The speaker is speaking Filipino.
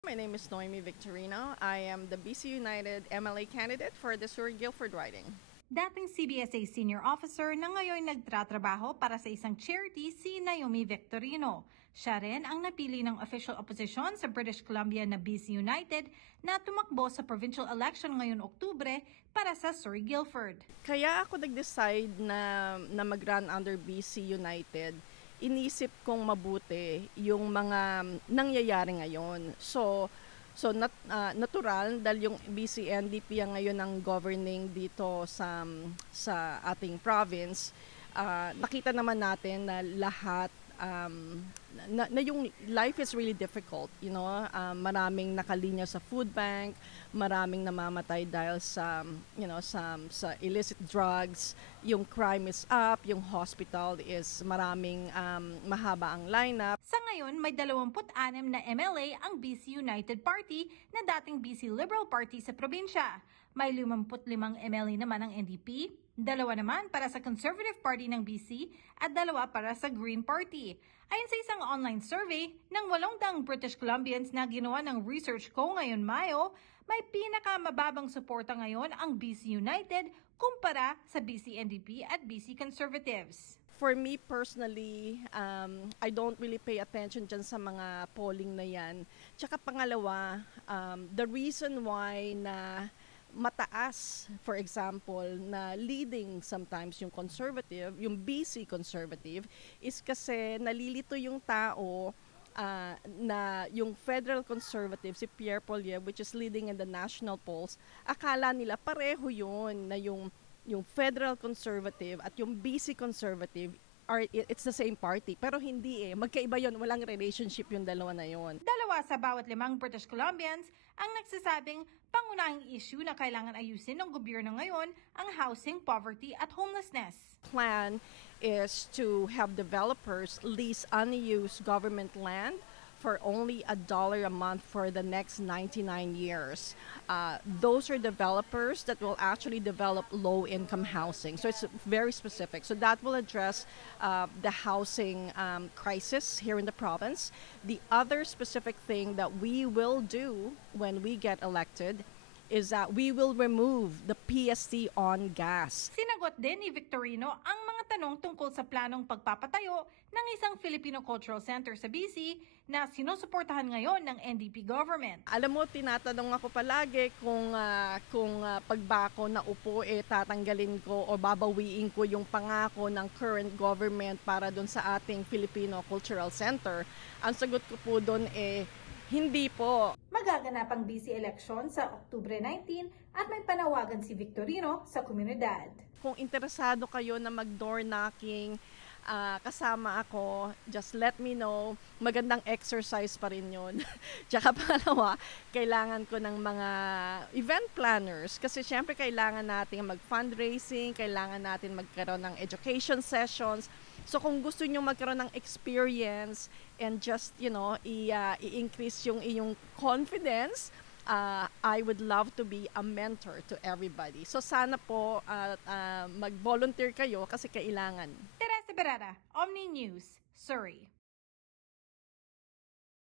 My name is Noemi Victorino. I am the BC United MLA candidate for the Surrey Guilford riding. Dating CBSA senior officer na ngayon nagtratrabaho para sa isang charity si Naomi Victorino. Siya rin ang napili ng official opposition sa British Columbia na BC United na tumakbo sa provincial election ngayon Oktubre para sa Surrey Guilford. Kaya ako nag-decide na mag-run under BC United. Inisip kong mabuti yung mga nangyayari ngayon. So natural dahil yung BC-NDP ang ngayon ang governing dito sa ating province. Nakita naman natin na lahat na yung life is really difficult, you know. Maraming nakalinya sa food bank, maraming namamatay dahil sa illicit drugs, yung crime is up, yung hospital is maraming mahaba ang lineup. Sa ngayon, may 26 na MLA ang BC United Party na dating BC Liberal Party sa probinsya. May 55 MLA naman ang NDP, 2 naman para sa Conservative Party ng BC at 2 para sa Green Party. Ayon sa isang online survey ng 800 British Columbians na ginawa ng Research Co ngayon Mayo, may pinakamababang suporta ngayon ang BC United kumpara sa BC NDP at BC Conservatives. For me personally, I don't really pay attention dyan sa mga polling na yan. Tsaka pangalawa, the reason why na mataas, for example, na leading sometimes yung conservative, yung BC conservative, is kasi nalilito yung tao na yung federal conservative, si Pierre Poilievre, which is leading in the national polls, akala nila pareho yun, na yung federal conservative at yung BC conservative, it's the same party. Pero hindi magkaiba yun, walang relationship yung dalawa na yun. 2 sa bawat 5 British Columbians ang nagsasabing pangunahing issue na kailangan ayusin ng gobyerno ngayon ang housing, poverty at homelessness. Plan is to have developers lease unused government land for only $1 a month for the next 99 years. Those are developers that will actually develop low-income housing. So it's very specific. So that will address the housing crisis here in the province. The other specific thing that we will do when we get elected is that we will remove the PST on gas. Sinagot din ni Victorino ang mga tanong tungkol sa planong pagpapatayo ng isang Filipino Cultural Center sa BC na sinusuportahan ngayon ng NDP government. Alam mo, tinatanong ako palagi kung pag ba ako naupo, tatanggalin ko o babawiin ko yung pangako ng current government para doon sa ating Filipino Cultural Center. Ang sagot ko po doon hindi po. Magaganap ang BC election sa Oktubre 19 at may panawagan si Victorino sa komunidad. Kung interesado kayo na mag-door knocking, kasama ako, just let me know. Magandang exercise pa rin yun. Tsaka pangalawa, kailangan ko ng mga event planners kasi syempre kailangan natin mag-fundraising, kailangan natin magkaroon ng education sessions. So kung gusto nyo magkaroon ng experience and just, i-increase yung iyong confidence, I would love to be a mentor to everybody. So sana po mag-volunteer kayo kasi kailangan. Teresa Berara, Omni News, Surrey.